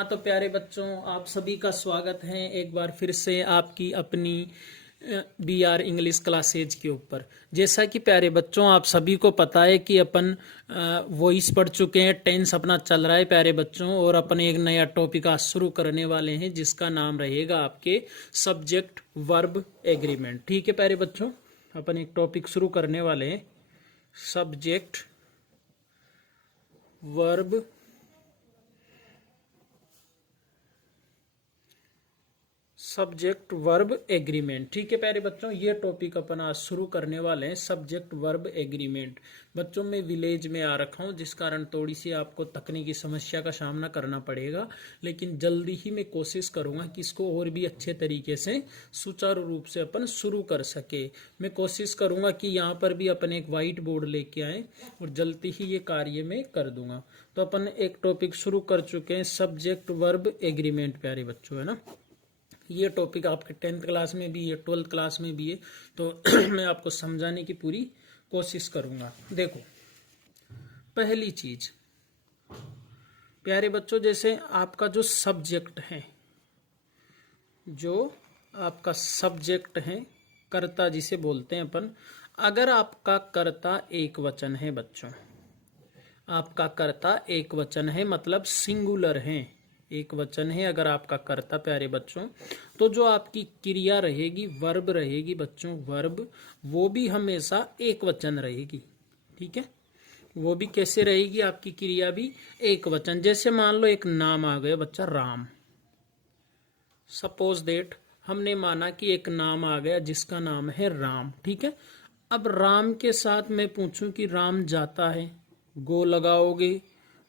हाँ तो प्यारे बच्चों, आप सभी का स्वागत है एक बार फिर से आपकी अपनी BR इंग्लिश क्लासेज के ऊपर। जैसा कि प्यारे बच्चों आप सभी को पता है कि अपन वॉइस पढ़ चुके हैं, टेंस अपना चल रहा है प्यारे बच्चों, और अपन एक नया टॉपिक आज शुरू करने वाले हैं जिसका नाम रहेगा आपके सब्जेक्ट वर्ब एग्रीमेंट। ठीक है प्यारे बच्चों, अपन एक टॉपिक शुरू करने वाले हैं, subject verb subject verb agreement. ठीक है प्यारे बच्चों, ये टॉपिक अपन आज शुरू करने वाले हैं, सब्जेक्ट वर्ब एग्रीमेंट। बच्चों मैं विलेज में आ रखा हूँ जिस कारण थोड़ी सी आपको तकनीकी समस्या का सामना करना पड़ेगा, लेकिन जल्दी ही मैं कोशिश करूंगा कि इसको और भी अच्छे तरीके से सुचारू रूप से अपन शुरू कर सके। मैं कोशिश करूंगा कि यहाँ पर भी अपन एक व्हाइट बोर्ड लेके आए और जल्दी ही ये कार्य में कर दूंगा। तो अपन एक टॉपिक शुरू कर चुके हैं, सब्जेक्ट वर्ब एग्रीमेंट प्यारे बच्चों, है ना। ये टॉपिक आपके 10th क्लास में भी है, 12th क्लास में भी है, तो मैं आपको समझाने की पूरी कोशिश करूंगा। देखो पहली चीज प्यारे बच्चों, जैसे आपका जो सब्जेक्ट है, जो आपका सब्जेक्ट है, कर्ता जिसे बोलते हैं अपन, अगर आपका कर्ता एक वचन है बच्चों, आपका कर्ता एक वचन है मतलब सिंगुलर है, एक वचन है अगर आपका कर्ता प्यारे बच्चों, तो जो आपकी क्रिया रहेगी, वर्ब रहेगी बच्चों, वर्ब वो भी हमेशा एक वचन रहेगी। ठीक है, वो भी कैसे रहेगी, आपकी क्रिया भी एक वचन। जैसे मान लो एक नाम आ गया बच्चा राम, सपोज देट हमने माना कि एक नाम आ गया जिसका नाम है राम। ठीक है, अब राम के साथ मैं पूछूं कि राम जाता है, गो लगाओगे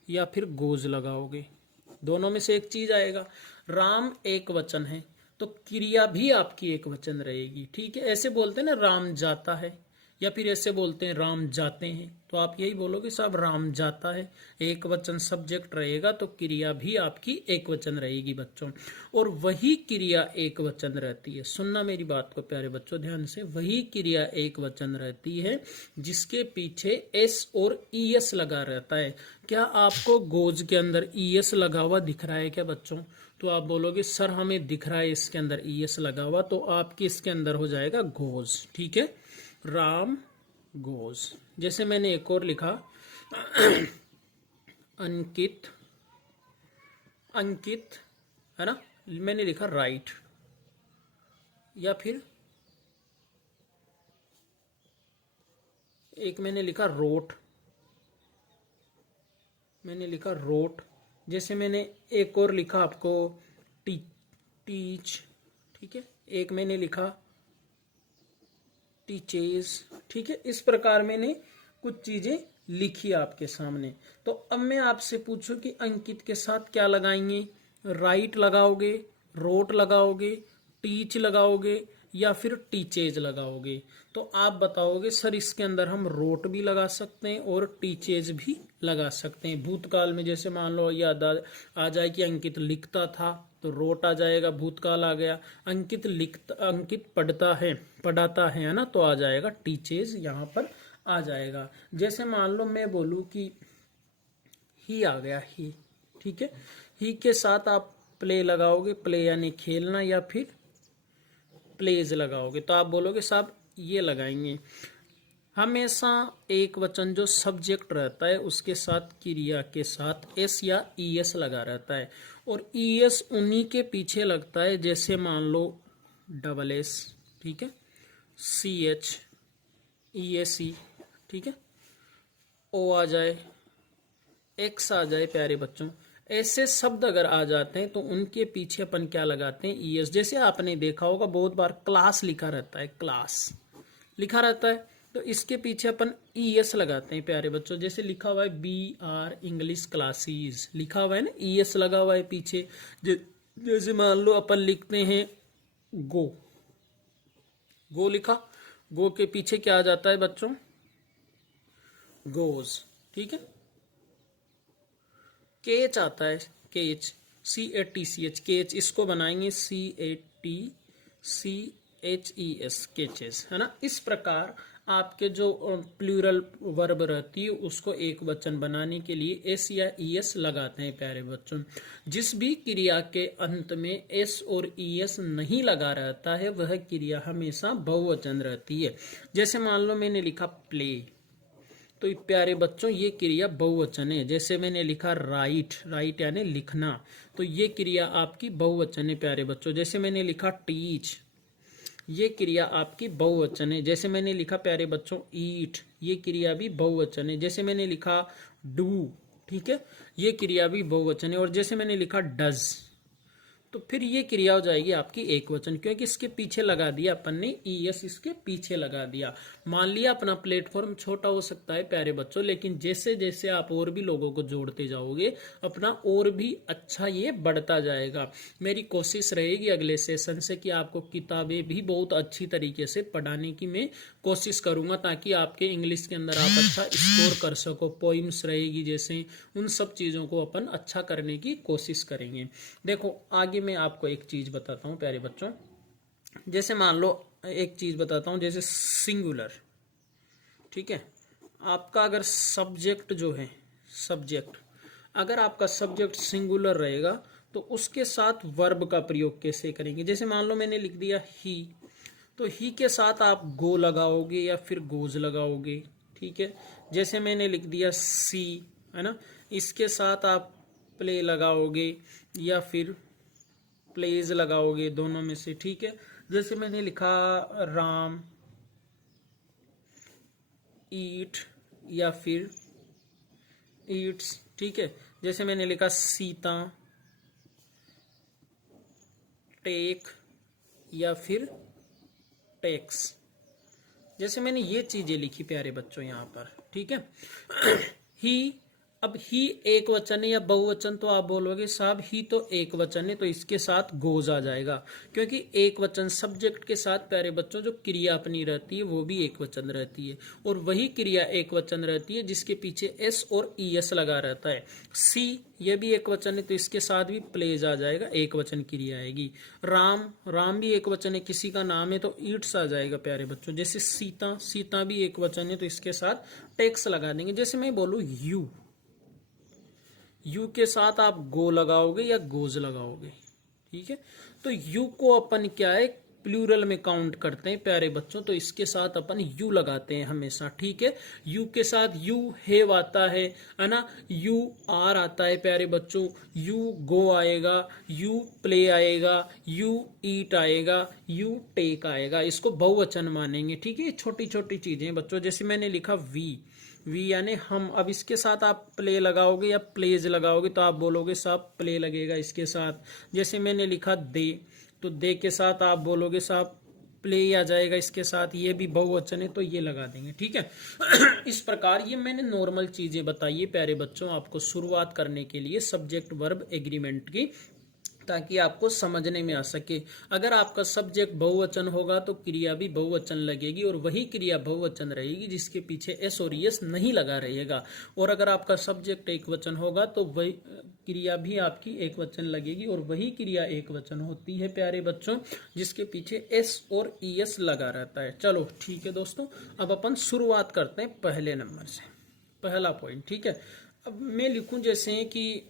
या फिर गोज लगाओगे? दोनों में से एक चीज आएगा। राम एक वचन है तो क्रिया भी आपकी एक वचन रहेगी। ठीक है, ऐसे बोलते हैं ना राम जाता है, या फिर ऐसे बोलते हैं राम जाते हैं, तो आप यही बोलोगे साहब राम जाता है, एक वचन सब्जेक्ट रहेगा तो क्रिया भी आपकी एक वचन रहेगी बच्चों। और वही क्रिया एक वचन रहती है, सुनना मेरी बात को प्यारे बच्चों ध्यान से, वही क्रिया एक वचन रहती है जिसके पीछे एस और ईएस लगा रहता है। क्या आपको गोज के अंदर ईएस लगा हुआ दिख रहा है क्या बच्चों? तो आप बोलोगे सर हमें दिख रहा है इसके अंदर ईएस लगा हुआ, तो आपके इसके अंदर हो जाएगा गोज। ठीक है, राम गोज। जैसे मैंने एक और लिखा अंकित, अंकित है ना, मैंने लिखा राइट, या फिर एक मैंने लिखा रोट, मैंने लिखा रोट। जैसे मैंने एक और लिखा आपको टीच, ठीक है, एक मैंने लिखा टीचेज। ठीक है, इस प्रकार मैंने कुछ चीजें लिखी आपके सामने। तो अब मैं आपसे पूछूं कि अंकित के साथ क्या लगाएंगे, राइट लगाओगे, रोट लगाओगे, टीच लगाओगे या फिर टीचेज लगाओगे? तो आप बताओगे सर इसके अंदर हम रोट भी लगा सकते हैं और टीचेज भी लगा सकते हैं। भूतकाल में जैसे मान लो याद आ जाए कि अंकित लिखता था तो रोट आ जाएगा, भूतकाल आ गया। अंकित लिखता, अंकित पढ़ता है, पढ़ाता है ना, तो आ जाएगा टीचेज, यहाँ पर आ जाएगा। जैसे मान लो मैं बोलूं कि ही आ गया, ही। ठीक है, ही के साथ आप प्ले लगाओगे, प्ले यानी खेलना, या फिर प्लेज लगाओगे, तो आप बोलोगे साहब ये लगाएंगे। हमेशा एक वचन जो सब्जेक्ट रहता है उसके साथ क्रिया के साथ एस या ईएस लगा रहता है, और ईएस उन्हीं के पीछे लगता है। जैसे मान लो डबल एस, ठीक है, C H, E S C, ठीक है, ओ आ जाए, एक्स आ जाए प्यारे बच्चों, ऐसे शब्द अगर आ जाते हैं तो उनके पीछे अपन क्या लगाते हैं, ईएस। जैसे आपने देखा होगा बहुत बार क्लास लिखा रहता है, क्लास लिखा रहता है, तो इसके पीछे अपन ईएस लगाते हैं प्यारे बच्चों। जैसे लिखा हुआ है BR इंग्लिश क्लासेस, लिखा हुआ है ना, ईएस लगा हुआ है पीछे। जैसे मान लो अपन लिखते हैं गो, गो लिखा, गो के पीछे क्या आ जाता है बच्चों, गोज। ठीक है, केच आता है, केच, CATCH, केच, इसको बनाएंगे CATCHES, केचेस, है ना। इस प्रकार आपके जो प्लूरल वर्ब रहती है उसको एक वचन बनाने के लिए एस या ईएस लगाते हैं प्यारे बच्चों। जिस भी क्रिया के अंत में एस और ईएस नहीं लगा रहता है वह क्रिया हमेशा बहुवचन रहती है। जैसे मान लो मैंने लिखा प्ले, तो प्यारे बच्चों ये क्रिया बहुवचन है। जैसे मैंने लिखा राइट, राइट यानी लिखना, तो ये क्रिया आपकी बहुवचन है प्यारे बच्चों। जैसे मैंने लिखा टीच, ये क्रिया आपकी बहुवचन है। जैसे मैंने लिखा प्यारे बच्चों ईट, ये क्रिया भी बहुवचन है। जैसे मैंने लिखा डू, ठीक है, ये क्रिया भी बहुवचन है। और जैसे मैंने लिखा डज, तो फिर ये क्रिया हो जाएगी आपकी एक वचन, क्योंकि इसके पीछे लगा दिया अपन ने ईएस, इसके पीछे लगा दिया। मान लिया अपना प्लेटफॉर्म छोटा हो सकता है प्यारे बच्चों, लेकिन जैसे जैसे आप और भी लोगों को जोड़ते जाओगे अपना और भी अच्छा ये बढ़ता जाएगा। मेरी कोशिश रहेगी अगले सेशन से कि आपको किताबें भी बहुत अच्छी तरीके से पढ़ाने की मैं कोशिश करूंगा, ताकि आपके इंग्लिश के अंदर आप अच्छा स्कोर कर सको। पोइम्स रहेगी जैसे, उन सब चीज़ों को अपन अच्छा करने की कोशिश करेंगे। देखो आगे मैं आपको एक चीज़ बताता हूँ प्यारे बच्चों। जैसे मान लो एक चीज़ बताता हूँ, जैसे सिंगुलर, ठीक है, आपका अगर सब्जेक्ट जो है, सब्जेक्ट अगर आपका सब्जेक्ट सिंगुलर रहेगा तो उसके साथ वर्ब का प्रयोग कैसे करेंगे। जैसे मान लो मैंने लिख दिया ही, तो ही के साथ आप गो लगाओगे या फिर गोज लगाओगे, ठीक है। जैसे मैंने लिख दिया सी, है ना, इसके साथ आप प्ले लगाओगे या फिर प्लेज लगाओगे, दोनों में से, ठीक है। जैसे मैंने लिखा राम, ईट या फिर ईट्स, ठीक है। जैसे मैंने लिखा सीता, टेक या फिर टेक्स। जैसे मैंने ये चीजें लिखी प्यारे बच्चों यहाँ पर, ठीक है। ही, अब ही एक वचन है या बहुवचन, तो आप बोलोगे साहब ही तो एक वचन है तो इसके साथ गोज आ जाएगा, क्योंकि एक वचन सब्जेक्ट के साथ प्यारे बच्चों जो क्रिया अपनी रहती है वो भी एक वचन रहती है, और वही क्रिया एक वचन रहती है जिसके पीछे एस और ईएस लगा रहता है। सी, ये भी एक वचन है तो इसके साथ भी प्लेज आ जाएगा, एक वचन क्रिया आएगी। राम, राम भी एक वचन है, किसी का नाम है तो ईट्स आ जाएगा प्यारे बच्चों। जैसे सीता, सीता भी एक वचन है तो इसके साथ टेक्स लगा देंगे। जैसे मैं बोलूँ यू, यू के साथ आप गो लगाओगे या गोज लगाओगे, ठीक है। तो यू को अपन क्या है प्लूरल में काउंट करते हैं प्यारे बच्चों, तो इसके साथ अपन यू लगाते हैं हमेशा, ठीक है। यू के साथ यू हैव आता है ना, यू आर आता है प्यारे बच्चों, यू गो आएगा, यू प्ले आएगा, यू ईट आएगा, यू टेक आएगा। इसको बहुवचन मानेंगे, ठीक है। छोटी छोटी चीजें बच्चों। जैसे मैंने लिखा वी, वी यानी हम, अब इसके साथ आप प्ले लगाओगे या प्लेज लगाओगे तो आप बोलोगे साहब प्ले लगेगा इसके साथ। जैसे मैंने लिखा दे, तो दे के साथ आप बोलोगे साहब प्ले आ जाएगा इसके साथ, ये भी बहुवचन है तो ये लगा देंगे, ठीक है। इस प्रकार ये मैंने नॉर्मल चीजें बताई है प्यारे बच्चों आपको शुरुआत करने के लिए सब्जेक्ट वर्ब एग्रीमेंट की, ताकि आपको समझने में आ सके। अगर आपका सब्जेक्ट बहुवचन होगा तो क्रिया भी बहुवचन लगेगी, और वही क्रिया बहुवचन रहेगी जिसके पीछे एस और एस नहीं लगा रहेगा। और अगर आपका सब्जेक्ट एक वचन होगा तो वही क्रिया भी आपकी एक वचन लगेगी, और वही क्रिया एक वचन होती है प्यारे बच्चों जिसके पीछे एस और ईएस लगा रहता है। चलो ठीक है दोस्तों, अब अपन शुरुआत करते हैं पहले नंबर से, पहला पॉइंट, ठीक है। अब मैं लिखूं जैसे कि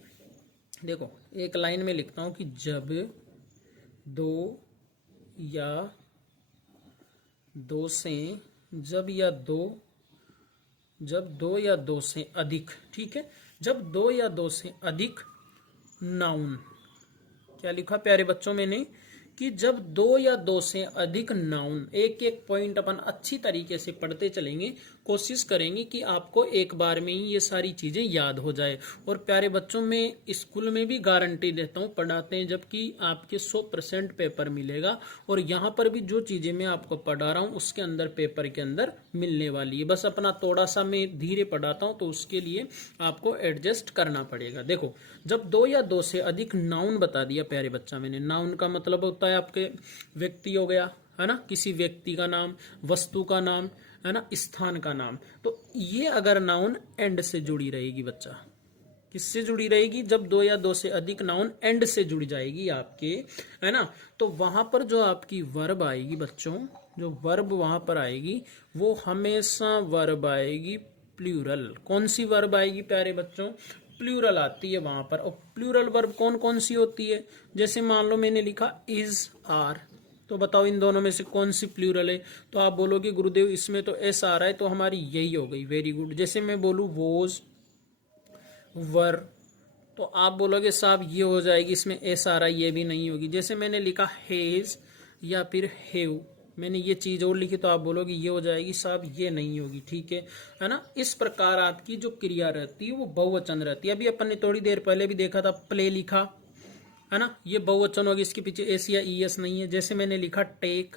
देखो एक लाइन में लिखता हूं कि जब दो या दो से, जब दो या दो से अधिक, ठीक है, जब दो या दो से अधिक नाउन, क्या लिखा प्यारे बच्चों मैंने कि जब दो या दो से अधिक नाउन, एक एक पॉइंट अपन अच्छी तरीके से पढ़ते चलेंगे, कोशिश करेंगे कि आपको एक बार में ही ये सारी चीजें याद हो जाए। और प्यारे बच्चों में स्कूल में भी गारंटी देता हूँ, पढ़ाते हैं जबकि आपके 100% पेपर मिलेगा, और यहाँ पर भी जो चीजें मैं आपको पढ़ा रहा हूँ उसके अंदर पेपर के अंदर मिलने वाली है। बस अपना थोड़ा सा मैं धीरे पढ़ाता हूँ तो उसके लिए आपको एडजस्ट करना पड़ेगा। देखो जब दो या दो से अधिक नाउन बता दिया प्यारे बच्चा मैंने, नाउन का मतलब होता है आपके व्यक्ति हो गया, है ना, किसी व्यक्ति का नाम, वस्तु का नाम, है ना, स्थान का नाम। तो ये अगर नाउन एंड से जुड़ी रहेगी बच्चा, किससे जुड़ी रहेगी, जब दो या दो से अधिक नाउन एंड से जुड़ जाएगी आपके, है ना, तो वहां पर जो आपकी वर्ब आएगी बच्चों, जो वर्ब वहां पर आएगी वो हमेशा वर्ब आएगी प्लूरल। कौन सी वर्ब आएगी प्यारे बच्चों? प्लूरल आती है वहां पर। और प्लूरल वर्ब कौन कौन सी होती है? जैसे मान लो मैंने लिखा इज, आर, तो बताओ इन दोनों में से कौन सी प्लूरल है? तो आप बोलोगे गुरुदेव इसमें तो एस आ रहा है, तो हमारी यही हो गई। Very good. जैसे मैं बोलूं वोज, वर, तो आप बोलोगे साहब ये हो जाएगी, इसमें एस आ रहा है, ये भी नहीं होगी। जैसे मैंने लिखा हेज या फिर हेव, मैंने ये चीज और लिखी, तो आप बोलोगे ये हो जाएगी साहब, ये नहीं होगी। ठीक है ना? इस प्रकार आपकी जो क्रिया रहती है वो बहुवचन रहती है। अभी अपन ने थोड़ी देर पहले भी देखा था, प्ले लिखा है ना, ये बहुवचन होगी, इसके पीछे एस या ई एस नहीं है। जैसे मैंने लिखा टेक,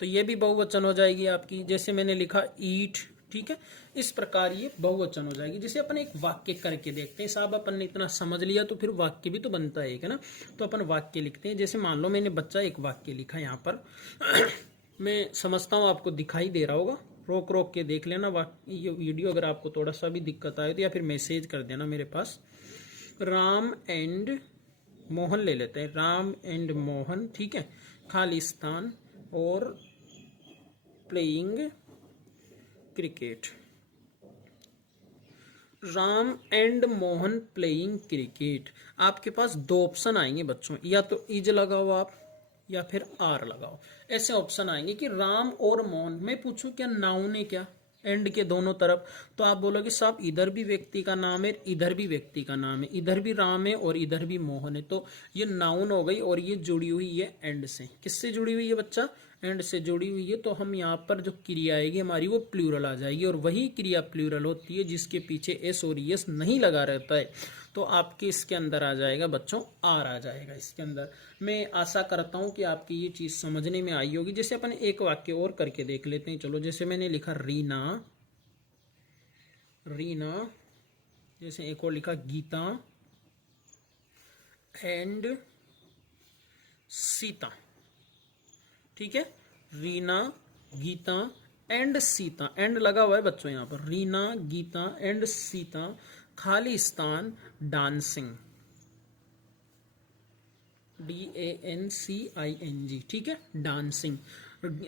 तो ये भी बहुवचन हो जाएगी आपकी। जैसे मैंने लिखा ईट, ठीक है, इस प्रकार ये बहुवचन हो जाएगी। जैसे अपन एक वाक्य करके देखते हैं, साहब अपन ने इतना समझ लिया तो फिर वाक्य भी तो बनता है ना? तो अपन वाक्य लिखते हैं। जैसे मान लो मैंने बच्चा एक वाक्य लिखा यहाँ पर मैं समझता हूँ आपको दिखाई दे रहा होगा, रोक रोक के देख लेना ये वीडियो। अगर आपको थोड़ा सा भी दिक्कत आए तो या फिर मैसेज कर देना मेरे पास। राम एंड मोहन ले लेते हैं, राम एंड मोहन, ठीक है, खालिस्तान और playing cricket. Ram and Mohan playing cricket. आपके पास दो ऑप्शन आएंगे बच्चों, या तो इज लगाओ आप या फिर आर लगाओ। ऐसे ऑप्शन आएंगे कि राम और मोहन। मैं पूछूं क्या नाउन है क्या एंड के दोनों तरफ? तो आप बोलोगे साहब इधर भी व्यक्ति का नाम है, इधर भी व्यक्ति का नाम है, इधर भी राम है और इधर भी मोहन है, तो ये नाउन हो गई और ये जुड़ी हुई है एंड से। किससे जुड़ी हुई है बच्चा? एंड से जुड़ी हुई है। तो हम यहाँ पर जो क्रिया आएगी हमारी वो प्लूरल आ जाएगी, और वही क्रिया प्लूरल होती है जिसके पीछे एस और एस नहीं लगा रहता है। तो आपके इसके अंदर आ जाएगा बच्चों आर आ जाएगा इसके अंदर। मैं आशा करता हूं कि आपकी ये चीज समझने में आई होगी। जैसे अपन एक वाक्य और करके देख लेते हैं, चलो। जैसे मैंने लिखा रीना, रीना, जैसे एक और लिखा गीता एंड सीता, ठीक है, रीना, गीता एंड सीता, एंड लगा हुआ है बच्चों यहाँ पर। Reena, Geeta and Sita Khalistan dancing, DANCING, ठीक है, dancing.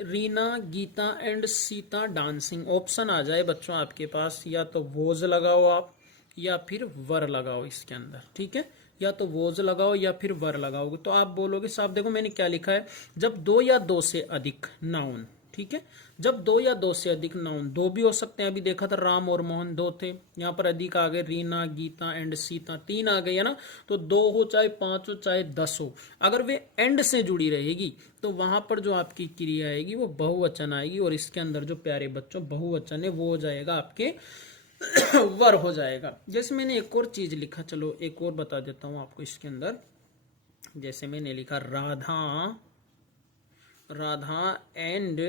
Reena, Geeta and Sita dancing. Option आ जाए बच्चों आपके पास, या तो वोज लगाओ आप या फिर वर लगाओ इसके अंदर, ठीक है, या तो वोज लगाओ या फिर वर लगाओगे। तो आप बोलोगे साहब देखो मैंने क्या लिखा है, जब दो या दो से अधिक नाउन, ठीक है, जब दो या दो से अधिक नाउन, दो भी हो सकते हैं, अभी देखा था राम और मोहन दो थे, यहाँ पर अधिक आ गए, रीना, गीता एंड सीता तीन आ गए, है ना? तो दो हो चाहे पांच हो चाहे 10 हो, अगर वे एंड से जुड़ी रहेगी तो वहां पर जो आपकी क्रिया आएगी वो बहुवचन आएगी, और इसके अंदर जो प्यारे बच्चों बहुवचन है वो हो जाएगा आपके वर हो जाएगा। जैसे मैंने एक और चीज लिखा, चलो एक और बता देता हूं आपको इसके अंदर। जैसे मैंने लिखा Radha, Radha and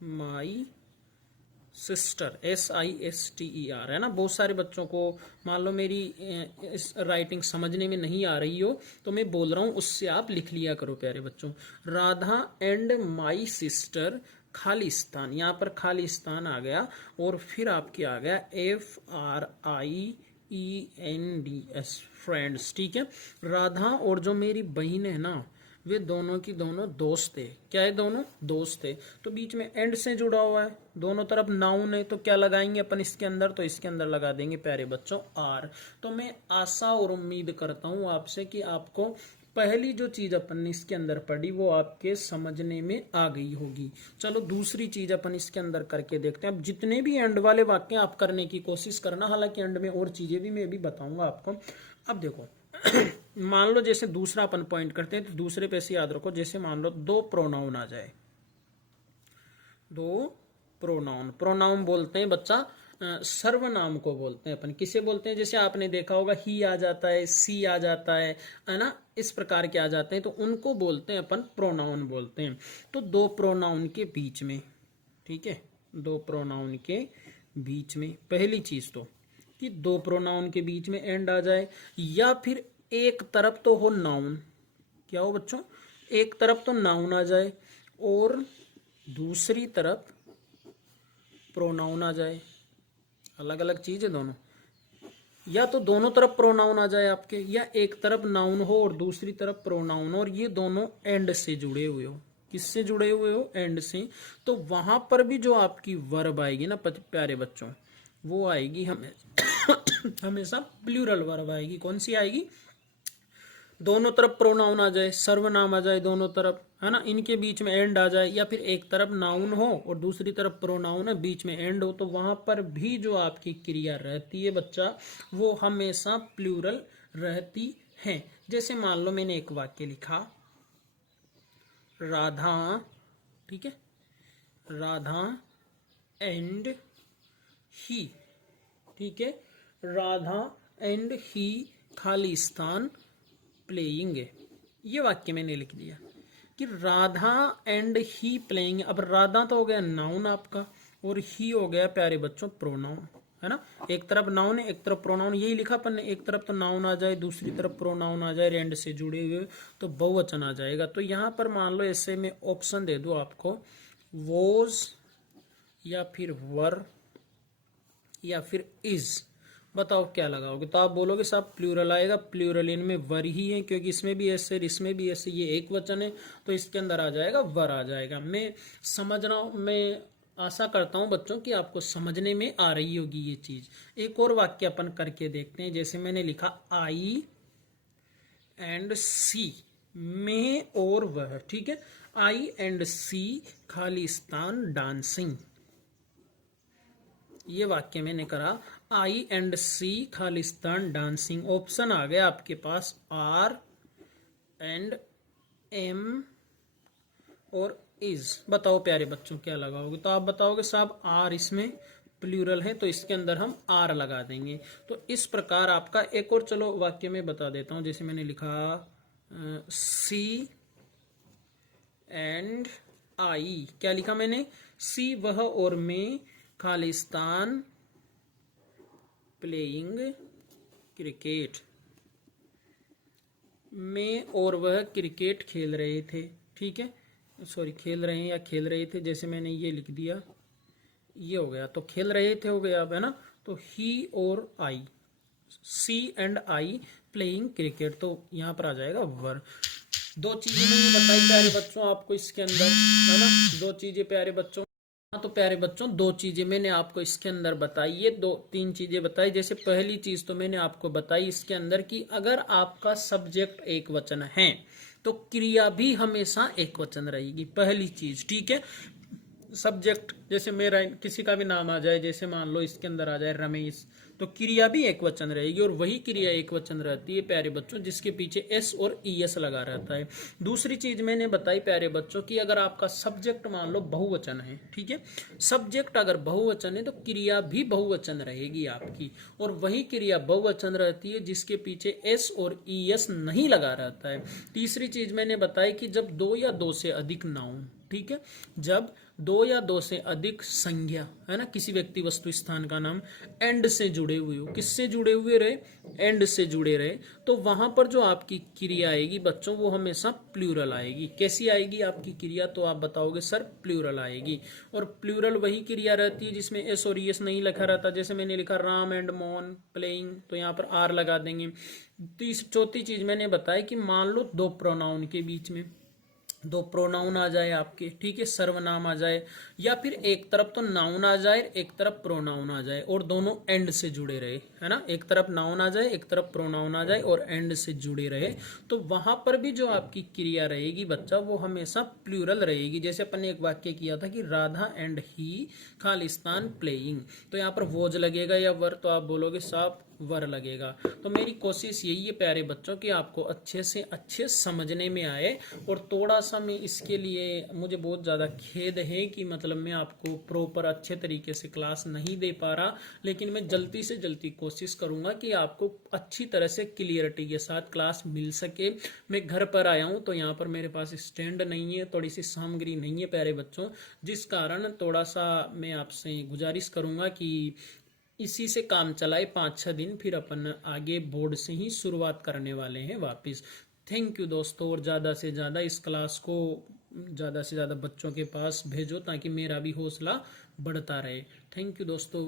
my sister, SISTER, है ना? बहुत सारे बच्चों को मान लो मेरी इस राइटिंग समझने में नहीं आ रही हो तो मैं बोल रहा हूं उससे आप लिख लिया करो प्यारे बच्चों। Radha and my sister Khalistan, यहाँ पर खालिस्तान आ गया, और फिर आपके आ गया FRIENDS, फ्रेंड्स, ठीक है। राधा और जो मेरी बहन है ना, वे दोनों की दोनों दोस्त है। क्या है? दोनों दोस्त है। तो बीच में एंड से जुड़ा हुआ है, दोनों तरफ नाउन है, तो क्या लगाएंगे अपन इसके अंदर? तो इसके अंदर लगा देंगे प्यारे बच्चों आर। तो मैं आशा और उम्मीद करता हूं आपसे कि आपको पहली जो चीज अपन ने इसके अंदर पढ़ी वो आपके समझने में आ गई होगी। चलो दूसरी चीज अपन इसके अंदर करके देखते हैं। अब जितने भी एंड वाले वाक्य आप करने की कोशिश करना, हालांकि एंड में और चीजें भी मैं भी बताऊंगा आपको। अब देखो मान लो जैसे दूसरा अपन पॉइंट करते हैं, तो दूसरे पे से याद रखो। जैसे मान लो दो प्रोनाउन आ जाए, दो प्रोनाउन, प्रोनाउन बोलते हैं बच्चा सर्वनाम को बोलते हैं अपन। किसे बोलते हैं? जैसे आपने देखा होगा ही आ जाता है, सी आ जाता है ना, इस प्रकार के आ जाते हैं, तो उनको बोलते हैं अपन प्रोनाउन बोलते हैं। तो दो प्रोनाउन के बीच में, ठीक है, दो प्रोनाउन के बीच में पहली चीज तो कि दो प्रोनाउन के बीच में एंड आ जाए, या फिर एक तरफ तो हो नाउन, क्या हो बच्चों? एक तरफ तो नाउन आ जाए और दूसरी तरफ प्रोनाउन आ जाए। अलग अलग चीज है दोनों, या तो दोनों तरफ प्रोनाउन आ जाए आपके, या एक तरफ नाउन हो और दूसरी तरफ प्रोनाउन हो, और ये दोनों एंड से जुड़े हुए हो। किससे जुड़े हुए हो, एंड से, तो वहां पर भी जो आपकी वर्ब आएगी ना प्यारे बच्चों, वो आएगी हमें हमेशा प्लूरल वर्ब आएगी। कौन सी आएगी? दोनों तरफ प्रोनाउन आ जाए, सर्वनाम आ जाए दोनों तरफ, है ना, इनके बीच में एंड आ जाए, या फिर एक तरफ नाउन हो और दूसरी तरफ प्रोनाउन है, बीच में एंड हो, तो वहां पर भी जो आपकी क्रिया रहती है बच्चा, वो हमेशा प्लूरल रहती है। जैसे मान लो मैंने एक वाक्य लिखा, राधा, ठीक है, राधा एंड ही, ठीक है, राधा एंड ही खाली स्थान प्लेइंग, ये वाक्य मैंने लिख दिया कि राधा एंड ही प्लेइंग। अब राधा तो हो गया नाउन आपका, और ही हो गया प्यारे बच्चों प्रोनाउन, है ना, एक तरफ नाउन है एक तरफ प्रोनाउन, यही लिखा अपन ने, एक तरफ तो नाउन आ जाए दूसरी तरफ प्रोनाउन आ जाए, एंड से जुड़े हुए तो बहुवचन आ जाएगा। तो यहाँ पर मान लो ऐसे में ऑप्शन दे दो आपको, वॉज या फिर वर या फिर इज, बताओ क्या लगाओगे? तो आप बोलोगे साहब प्लूरल आएगा, प्लूरल इनमें वर ही है, क्योंकि इसमें भी ऐसे इसमें भी ऐसे, ये एक वचन है तो इसके अंदर आ जाएगा वर आ जाएगा। मैं समझ रहा हूं, मैं आशा करता हूं बच्चों कि आपको समझने में आ रही होगी ये चीज। एक और वाक्य अपन करके देखते हैं, जैसे मैंने लिखा आई एंड सी, मैं और वह, ठीक है, आई एंड सी खाली स्थान डांसिंग, ये वाक्य मैंने करा, I and C Khalistan dancing. Option आ गया आपके पास आर एंड एम और इज, बताओ प्यारे बच्चों क्या लगाओगे? तो आप बताओगे साहब आर इसमें प्लूरल है तो इसके अंदर हम आर लगा देंगे। तो इस प्रकार आपका एक और चलो वाक्य में बता देता हूं, जैसे मैंने लिखा सी एंड आई, क्या लिखा मैंने? सी वह और मैं खालिस्तान प्लेइंग क्रिकेट, मैं और वह क्रिकेट खेल रहे थे, ठीक है, सॉरी खेल रहे हैं या खेल रहे थे, जैसे मैंने ये लिख दिया, ये हो गया, तो खेल रहे थे हो गया अब, है ना, तो ही और आई, सी एंड आई प्लेइंग क्रिकेट, तो यहां पर आ जाएगा वर। दो चीजें मैंने बताई प्यारे बच्चों आपको इसके अंदर, है ना, दो चीजें प्यारे बच्चों, तो प्यारे बच्चों दो चीजें मैंने आपको इसके अंदर बताई, ये दो तीन चीजें बताई। जैसे पहली चीज तो मैंने आपको बताई इसके अंदर कि अगर आपका सब्जेक्ट एक वचन है तो क्रिया भी हमेशा एक वचन रहेगी, पहली चीज, ठीक है। सब्जेक्ट जैसे मेरा किसी का भी नाम आ जाए, जैसे मान लो इसके अंदर आ जाए रमेश, तो क्रिया भी एक वचन रहेगी, और वही क्रिया एक वचन रहती है प्यारे बच्चों जिसके पीछे एस और ईएस लगा रहता है। दूसरी चीज मैंने बताई प्यारे बच्चों कि अगर आपका सब्जेक्ट मान लो बहुवचन है, ठीक है, सब्जेक्ट अगर बहुवचन है तो क्रिया भी बहुवचन रहेगी आपकी, और वही क्रिया बहुवचन रहती है जिसके पीछे एस और ईएस नहीं लगा रहता है। तीसरी चीज मैंने बताई कि जब दो या दो से अधिक नाउन, ठीक है, जब दो या दो से अधिक संज्ञा, है ना, किसी व्यक्ति वस्तु स्थान का नाम एंड से जुड़े हुए हो, किससे जुड़े हुए रहे? एंड से जुड़े रहे, तो वहां पर जो आपकी क्रिया आएगी बच्चों वो हमेशा प्लूरल आएगी। कैसी आएगी आपकी क्रिया? तो आप बताओगे सर प्लूरल आएगी, और प्लूरल वही क्रिया रहती है जिसमें एस और एस नहीं लिखा रहता। जैसे मैंने लिखा राम एंड मोहन प्लेइंग, तो यहाँ पर आर लगा देंगे। चौथी चीज मैंने बताया कि मान लो दो प्रोनाउन के बीच में दो प्रोनाउन आ जाए आपके, ठीक है, सर्वनाम आ जाए, या फिर एक तरफ तो नाउन आ जाए एक तरफ प्रोनाउन आ जाए और दोनों एंड से जुड़े रहे, है ना, एक तरफ नाउन आ जाए एक तरफ प्रोनाउन आ जाए और एंड से जुड़े रहे, तो वहां पर भी जो आपकी क्रिया रहेगी बच्चा वो हमेशा प्लूरल रहेगी। जैसे अपन ने एक वाक्य किया था कि Radha and he Khalistan playing, तो यहाँ पर वोज लगेगा या वर, तो आप बोलोगे साहब वर लगेगा। तो मेरी कोशिश यही है प्यारे बच्चों कि आपको अच्छे से अच्छे समझने में आए, और थोड़ा सा मैं इसके लिए मुझे बहुत ज़्यादा खेद है कि मतलब मैं आपको प्रॉपर अच्छे तरीके से क्लास नहीं दे पा रहा, लेकिन मैं जल्दी से जल्दी कोशिश करूंगा कि आपको अच्छी तरह से क्लियरिटी के साथ क्लास मिल सके। मैं घर पर आया हूँ तो यहाँ पर मेरे पास स्टैंड नहीं है, थोड़ी सी सामग्री नहीं है प्यारे बच्चों, जिस कारण थोड़ा सा मैं आपसे गुजारिश करूंगा कि इसी से काम चलाए 5-6 दिन, फिर अपन आगे बोर्ड से ही शुरुआत करने वाले हैं वापस। थैंक यू दोस्तों, और ज़्यादा से ज़्यादा इस क्लास को ज़्यादा से ज़्यादा बच्चों के पास भेजो ताकि मेरा भी हौसला बढ़ता रहे। थैंक यू दोस्तों।